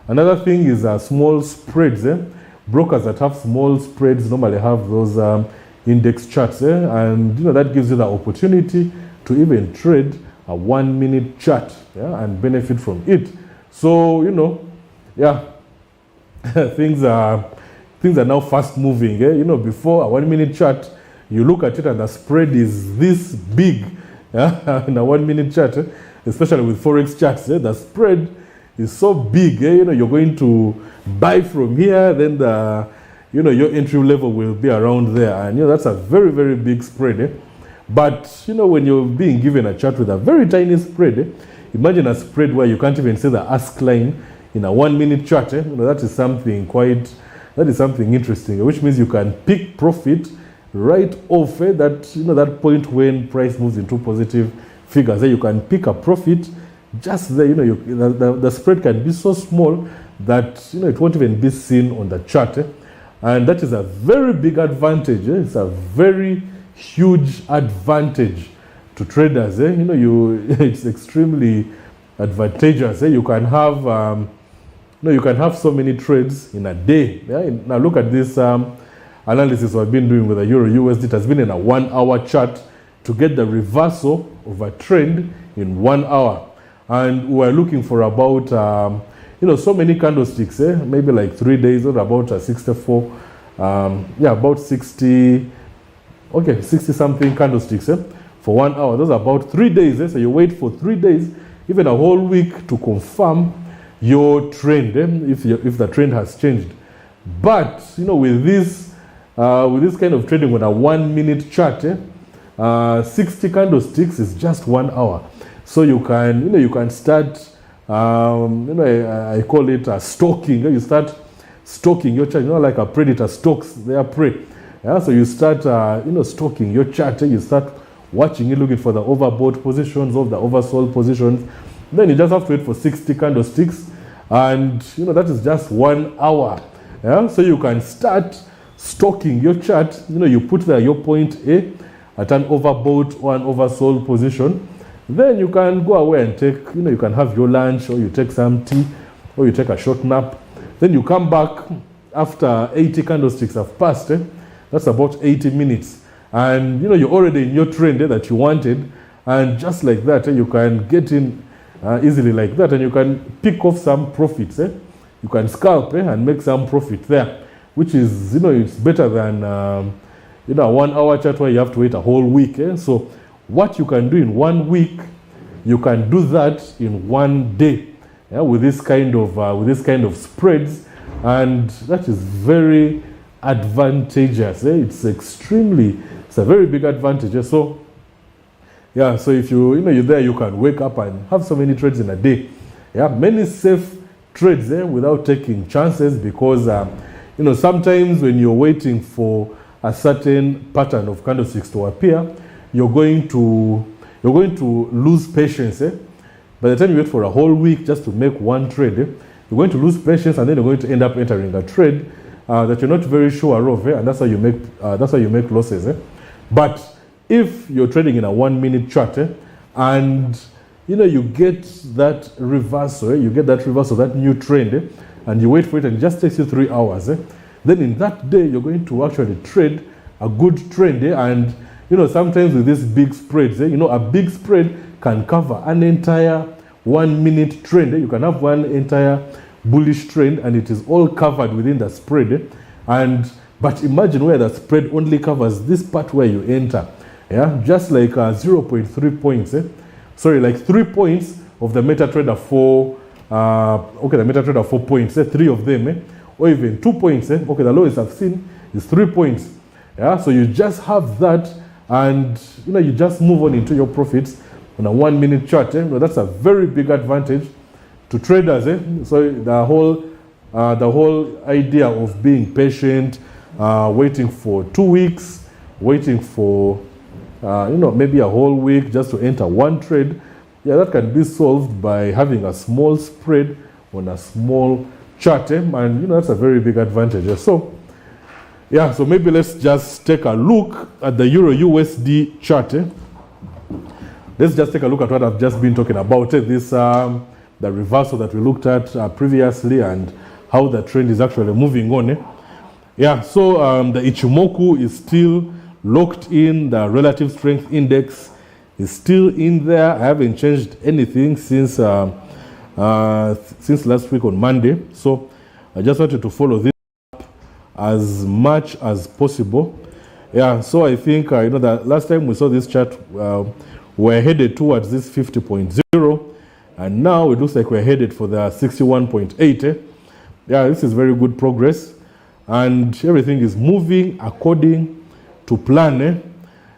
another thing is small spreads. Brokers that have small spreads normally have those index charts, and that gives you the opportunity to even trade a 1 minute chart and benefit from it. So things are now fast moving. Before a 1 minute chart, you look at it and the spread is this big in a 1 minute chart, especially with forex charts. The spread is so big. You're going to buy from here, then your entry level will be around there, and that's a very, very big spread. But when you're being given a chart with a very tiny spread, imagine a spread where you can't even see the ask line in a 1 minute chart. That is something interesting, which means you can pick profit right off that point when price moves into positive figures. You can pick a profit just there. The spread can be so small that it won't even be seen on the chart, and that is a very big advantage. It's a very huge advantage to traders. It's extremely advantageous. You can have you can have so many trades in a day. Yeah? Now look at this analysis I've been doing with the Euro USD. It has been in a 1 hour chart to get the reversal of a trend in 1 hour. And we're looking for about, so many candlesticks, maybe like 3 days, or about 64, about 60 something candlesticks for 1 hour. Those are about 3 days. So you wait for 3 days, even a whole week to confirm your trend, if the trend has changed. But, with this kind of trading on a 1 minute chart, 60 candlesticks is just 1 hour. So you can start, I call it stalking. You start stalking your chart, like a predator stalks their prey. Yeah, so you start, stalking your chart. You start watching it, looking for the overbought positions or the oversold positions. Then you just have to wait for 60 candlesticks, and that is just 1 hour. Yeah, so you can start stalking your chart. You put there your point A at an overbought or an oversold position. Then you can go away and take, you can have your lunch, or you take some tea, or you take a short nap. Then you come back after 80 candlesticks have passed. That's about 80 minutes. And, you're already in your trend that you wanted. And just like that, you can get in easily like that. And you can pick off some profits. You can scalp and make some profit there, which is, it's better than, a 1 hour chart where you have to wait a whole week. So what you can do in 1 week, you can do that in 1 day, with this kind of spreads, and that is very advantageous. It's a very big advantage. So so if you're there, you can wake up and have so many trades in a day. Many safe trades without taking chances, because sometimes when you're waiting for a certain pattern of candlesticks to appear, you're going to lose patience. By the time you wait for a whole week just to make one trade, you're going to lose patience, and then you're going to end up entering a trade that you're not very sure of, and that's how you make losses. But if you're trading in a 1 minute chart, and you get that reversal, that new trend, and you wait for it, and it just takes you 3 hours, then in that day you're going to actually trade a good trend, and sometimes with these big spreads, a big spread can cover an entire 1 minute trend. You can have one entire bullish trend, and it is all covered within the spread. But imagine where the spread only covers this part where you enter. Just like 0.3 points. Like 3 points of the MetaTrader 4. The MetaTrader 4 points. 3 of them, or even 2 points. The lowest I've seen is 3 points. So you just have that. And you just move on into your profits on a 1 minute chart. That's a very big advantage to traders. So the whole idea of being patient, waiting for 2 weeks, waiting for maybe a whole week just to enter one trade, that can be solved by having a small spread on a small chart, and that's a very big advantage. So maybe let's just take a look at the Euro USD chart. Let's just take a look at what I've just been talking about. This the reversal that we looked at previously, and how the trend is actually moving on. So the Ichimoku is still locked in. The relative strength index is still in there. I haven't changed anything since last week on Monday. So I just wanted to follow this as much as possible. So I think the last time we saw this chart, we're headed towards this 50.0, and now it looks like we're headed for the 61.8. This is very good progress, and everything is moving according to plan.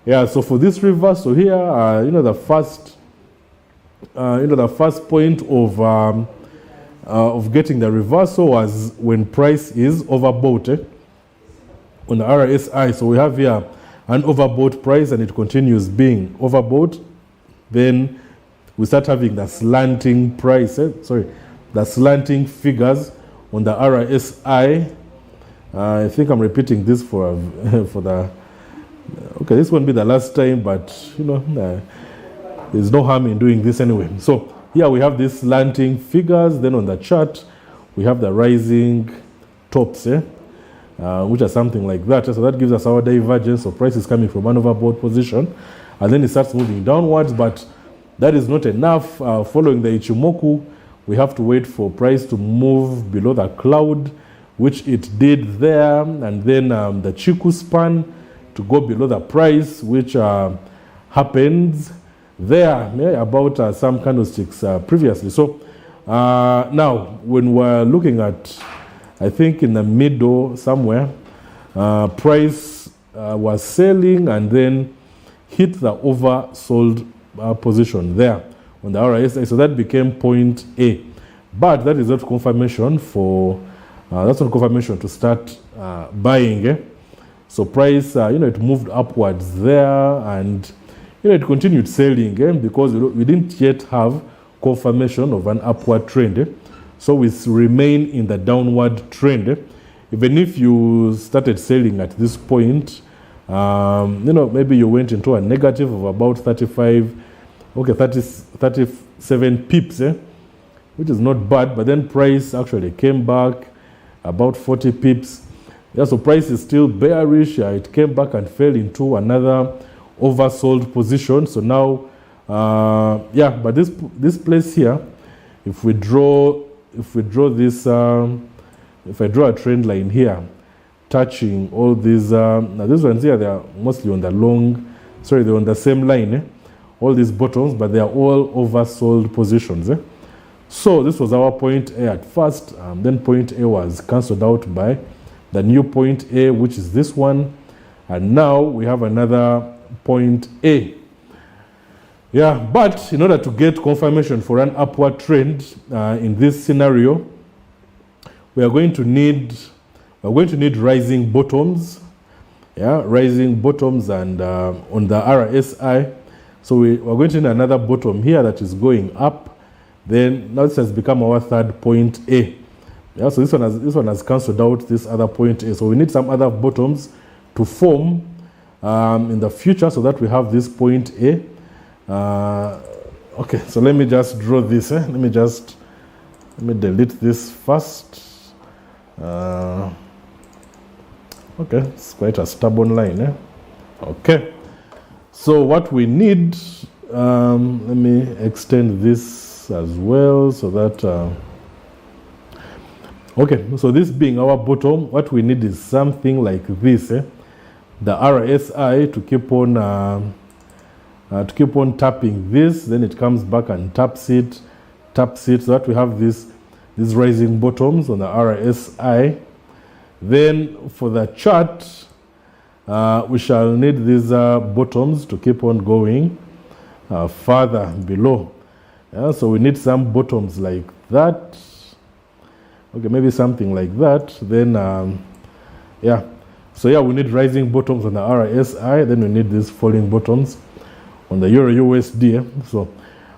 So for this reversal here, the first point of getting the reversal was when price is overbought on the RSI. So we have here an overbought price, and it continues being overbought. Then we start having the slanting price, the slanting figures on the RSI. I think I'm repeating this for the. Okay, this won't be the last time, but there's no harm in doing this anyway. So here we have these slanting figures. Then on the chart, we have the rising tops, which are something like that. So that gives us our divergence. So price is coming from one overbought position, and then it starts moving downwards, but that is not enough. Following the Ichimoku, we have to wait for price to move below the cloud, which it did there, and then the Chiku span to go below the price, which happens there, about some candlesticks previously. So now, when we're looking at, I think in the middle somewhere, price was selling and then hit the oversold position there on the RSI, so that became point A. But that is not confirmation for that's not confirmation to start buying. So price, it moved upwards there, and it continued selling because we didn't yet have confirmation of an upward trend. So we remain in the downward trend. Even if you started selling at this point, maybe you went into a negative of about 37 pips, which is not bad, but then price actually came back about 40 pips. Yeah, so price is still bearish. It came back and fell into another oversold position. So now, but this place here, if I draw a trend line here, touching all these, now these ones here, they are mostly on the they're on the same line, all these bottoms, but they are all oversold positions. So this was our point A at first, then point A was cancelled out by the new point A, which is this one, and now we have another point A. Yeah, but in order to get confirmation for an upward trend in this scenario, we are going to need rising bottoms, rising bottoms, and on the RSI. So we're going to need another bottom here that is going up. Then now this has become our third point A. Yeah, so this one has cancelled out this other point A. So we need some other bottoms to form in the future so that we have this point A. Okay, so let me just draw this. Let me delete this first. Okay, it's quite a stubborn line. Okay, so what we need, let me extend this as well so that okay, so this being our bottom, what we need is something like this, the RSI to keep on tapping this, then it comes back and taps it, so that we have these rising bottoms on the RSI. Then for the chart, we shall need these bottoms to keep on going further below. Yeah, so we need some bottoms like that. Okay, maybe something like that. Then, so we need rising bottoms on the RSI. Then we need these falling bottoms on the Euro USD. So,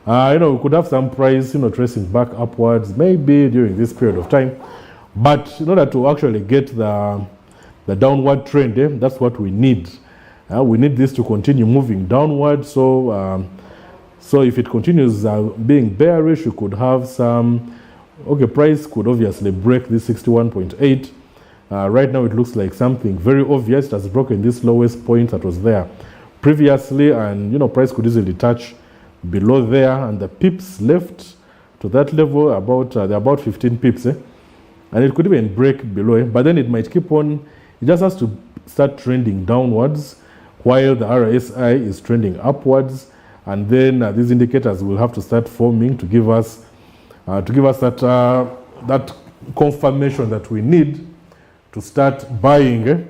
we could have some price, tracing back upwards, maybe during this period of time. But in order to actually get the downward trend, that's what we need. We need this to continue moving downward. So, so if it continues being bearish, we could have some. Okay, price could obviously break this 61.8. Right now, it looks like something very obvious. It has broken this lowest point that was there previously, and price could easily touch below there, and the pips left to that level they're about 15 pips, and it could even break below, but then it might keep on. It just has to start trending downwards while the RSI is trending upwards, and then these indicators will have to start forming to give us that confirmation that we need to start buying.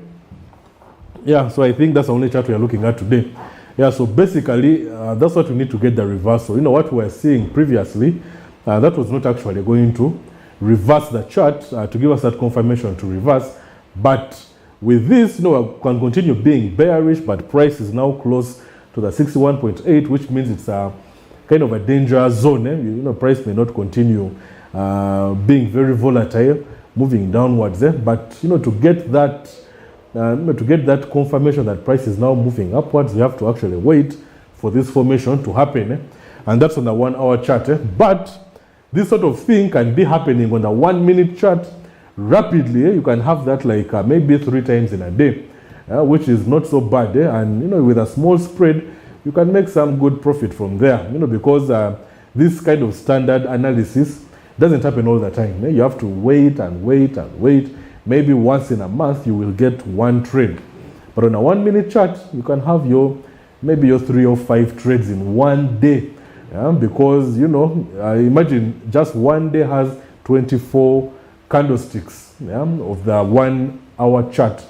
Yeah, so I think that's the only chart we are looking at today. Yeah, so basically that's what we need to get the reversal. What we were seeing previously, that was not actually going to reverse the chart to give us that confirmation to reverse. But with this, we can continue being bearish, but price is now close to the 61.8, which means it's a kind of a danger zone. Price may not continue being very volatile, moving downwards. But to get that confirmation that price is now moving upwards, we have to actually wait for this formation to happen, and that's on the 1 hour chart. But this sort of thing can be happening on the 1 minute chart rapidly. You can have that like maybe 3 times in a day, which is not so bad. And with a small spread, you can make some good profit from there. Because this kind of standard analysis doesn't happen all the time. You have to wait and wait and wait. Maybe once in a month you will get 1 trade, but on a 1 minute chart you can have maybe your 3 or 5 trades in 1 day. Because imagine just 1 day has 24 candlesticks of the 1 hour chart,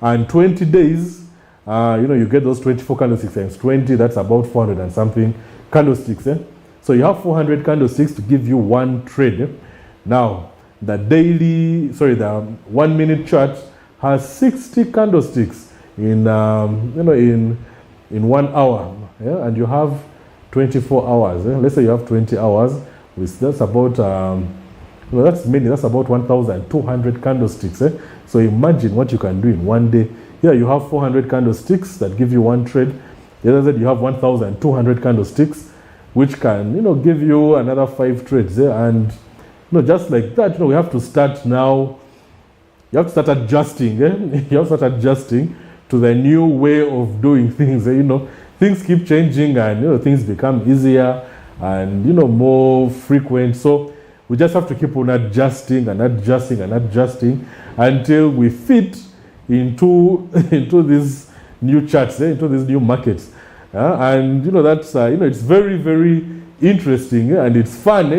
and 20 days you get those 24 candlesticks times 20, that's about 400 and something candlesticks. So you have 400 candlesticks to give you 1 trade. Now the 1 minute chart has 60 candlesticks in 1 hour, and you have 24 hours. Let's say you have 20 hours, that's about that's about 1,200 candlesticks. So imagine what you can do in 1 day. Here you have 400 candlesticks that give you 1 trade. The other side you have 1,200 candlesticks, which can give you another 5 trades. And just like that, we have to start now. You have to start adjusting. You have to start adjusting to the new way of doing things. Things keep changing, and things become easier and more frequent. So we just have to keep on adjusting and adjusting and adjusting until we fit into these new charts, into these new markets. And that's it's very, very interesting, and it's fun.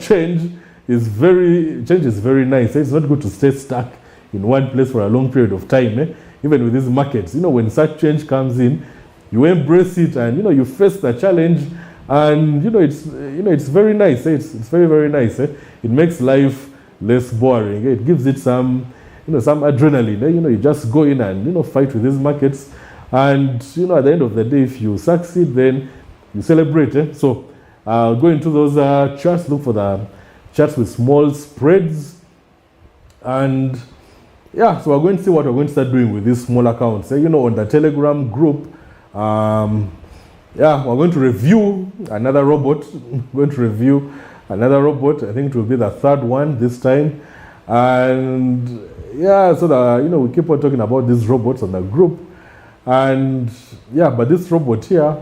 Change is very nice. It's not good to stay stuck in one place for a long period of time. Even with these markets, when such change comes in, you embrace it, and you face the challenge, and it's very nice. It's very, very nice. It makes life less boring. It gives it some some adrenaline. You just go in and fight with these markets, and at the end of the day, if you succeed, then you celebrate. So go into those charts, look for the charts with small spreads, and so we're going to see what we're going to start doing with these small accounts. On the Telegram group, we're going to review another robot. I think it will be the 3rd one this time. And so that we keep on talking about these robots on the group. And but this robot here,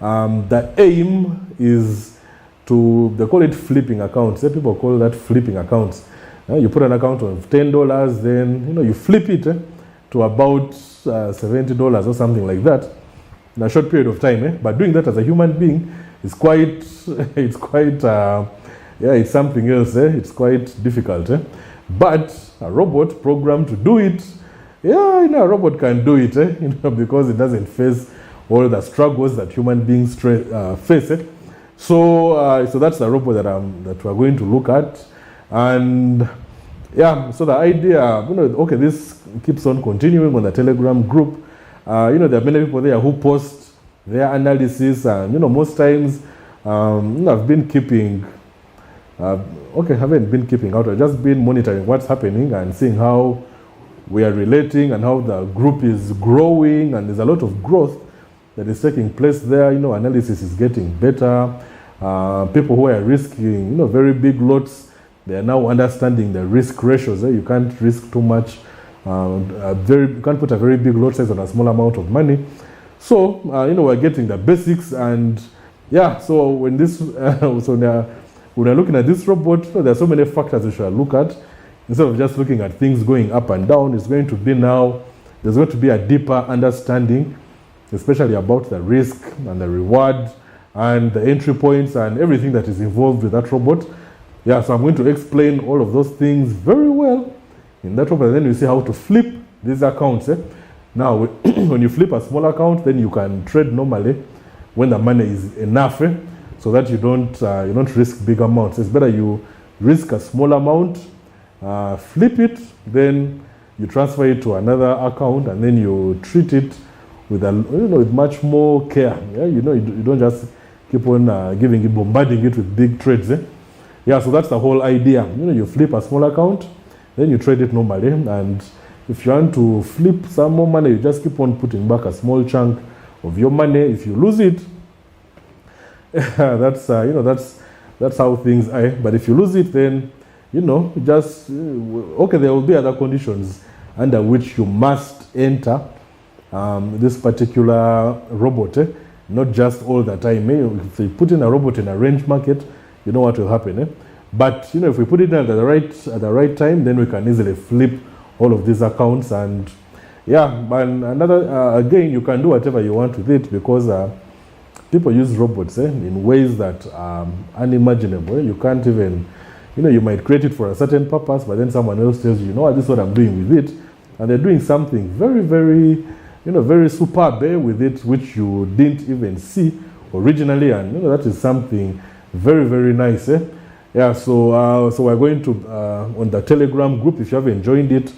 the aim is they call it flipping accounts. People call that flipping accounts. You put an account of $10, then you flip it to about $70 or something like that in a short period of time. But doing that as a human being is quite it's something else. It's quite difficult. But a robot programmed to do it, a robot can do it. Because it doesn't face all the struggles that human beings face. So that's the robot that we're going to look at. And so the idea, this keeps on continuing on the Telegram group. There are many people there who post their analysis, and most times I've been keeping haven't been keeping out. I've just been monitoring what's happening and seeing how we are relating and how the group is growing, and there's a lot of growth that is taking place there. Analysis is getting better. People who are risking very big lots, they are now understanding the risk ratios. You can't risk too much. You can't put a very big lot size on a small amount of money. So we're getting the basics, and so when this when we're looking at this robot, there are so many factors we should look at. Instead of just looking at things going up and down, there's going to be a deeper understanding, especially about the risk and the reward and the entry points and everything that is involved with that robot. So I'm going to explain all of those things very well in that robot, and then you see how to flip these accounts. Now, when you flip a small account, then you can trade normally when the money is enough, so that you don't risk big amounts. It's better you risk a small amount, flip it, then you transfer it to another account, and then you treat it with with much more care. You don't just keep on bombarding it with big trades. So that's the whole idea. You flip a small account, then you trade it normally, and if you want to flip some more money, you just keep on putting back a small chunk of your money. If you lose it, that's That's how things are. But if you lose it, then, just, okay, there will be other conditions under which you must enter this particular robot. Not just all the time. If they put in a robot in a range market, you know what will happen. But, if we put it at the right time, then we can easily flip all of these accounts. And and another, again, you can do whatever you want with it, because people use robots in ways that are unimaginable. You can't even, you might create it for a certain purpose, but then someone else tells you, this is what I'm doing with it. And they're doing something very, very, very superb with it, which you didn't even see originally. And, that is something very, very nice. So we're going to, on the Telegram group, if you haven't joined it,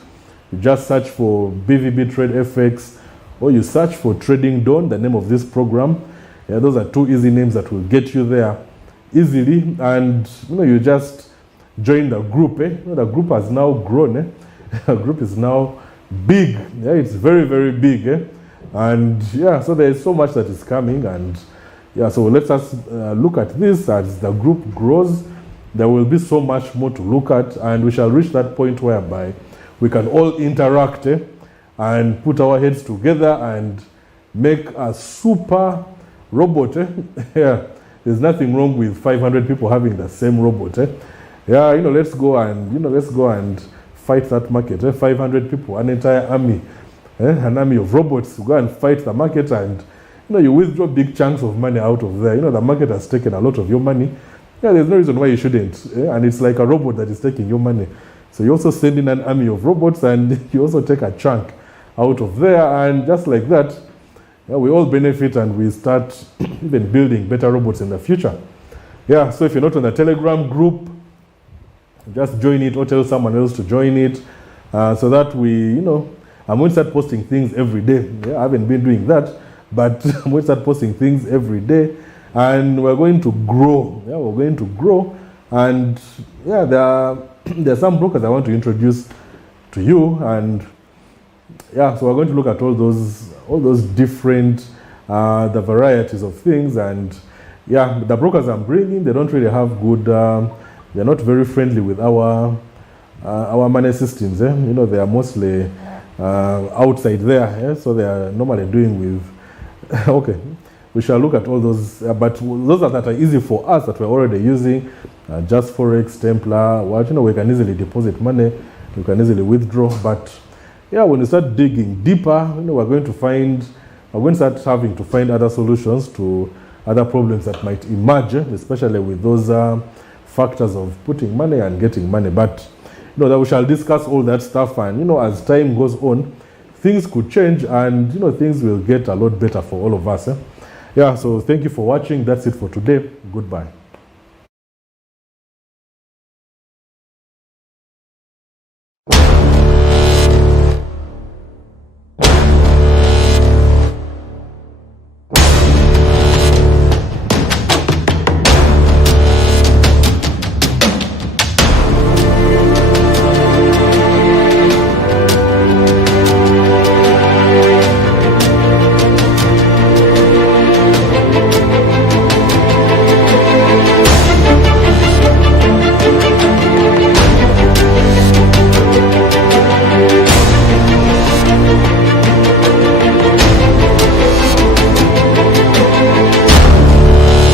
you just search for BVB Trade FX, or you search for Trading Dawn, the name of this program. Those are two easy names that will get you there easily. And, you just join the group. The group has now grown. The group is now big. It's very, very big. And, so there's so much that is coming. And, so let us look at this as the group grows. There will be so much more to look at, and we shall reach that point whereby we can all interact and put our heads together and make a super robot. There's nothing wrong with 500 people having the same robot. Let's go and fight that market. 500 people, an entire army, an army of robots to go and fight the market, and you withdraw big chunks of money out of there. The market has taken a lot of your money. There's no reason why you shouldn't. And it's like a robot that is taking your money. So you also send in an army of robots, and you also take a chunk out of there, and just like that, we all benefit, and we start even building better robots in the future. So if you're not on the Telegram group, just join it or tell someone else to join it, so that we, I'm going to start posting things every day. I haven't been doing that, but I'm going to start posting things every day, and we're going to grow. We're going to grow, and there are some brokers I want to introduce to you, and so we're going to look at all those different the varieties of things. And the brokers I'm bringing, they don't really have good. They're not very friendly with our money systems. They are mostly outside there. So they are normally doing with. Okay, we shall look at all those, but those that are easy for us that we're already using. Just Forex, Templar, we can easily deposit money, we can easily withdraw. But when you start digging deeper, we're going to start having to find other solutions to other problems that might emerge, especially with those factors of putting money and getting money. But that we shall discuss all that stuff, and as time goes on, things could change, and things will get a lot better for all of us. So thank you for watching. That's it for today. Goodbye.